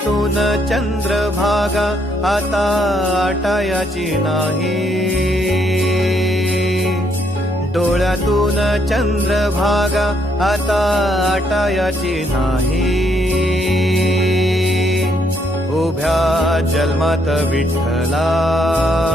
भेटो न चन्द्रभागा आताटयाची नाही डोळ्यातून चन्द्रभागा आताटयाची नाही उभ्या जन्मात विठ्ठला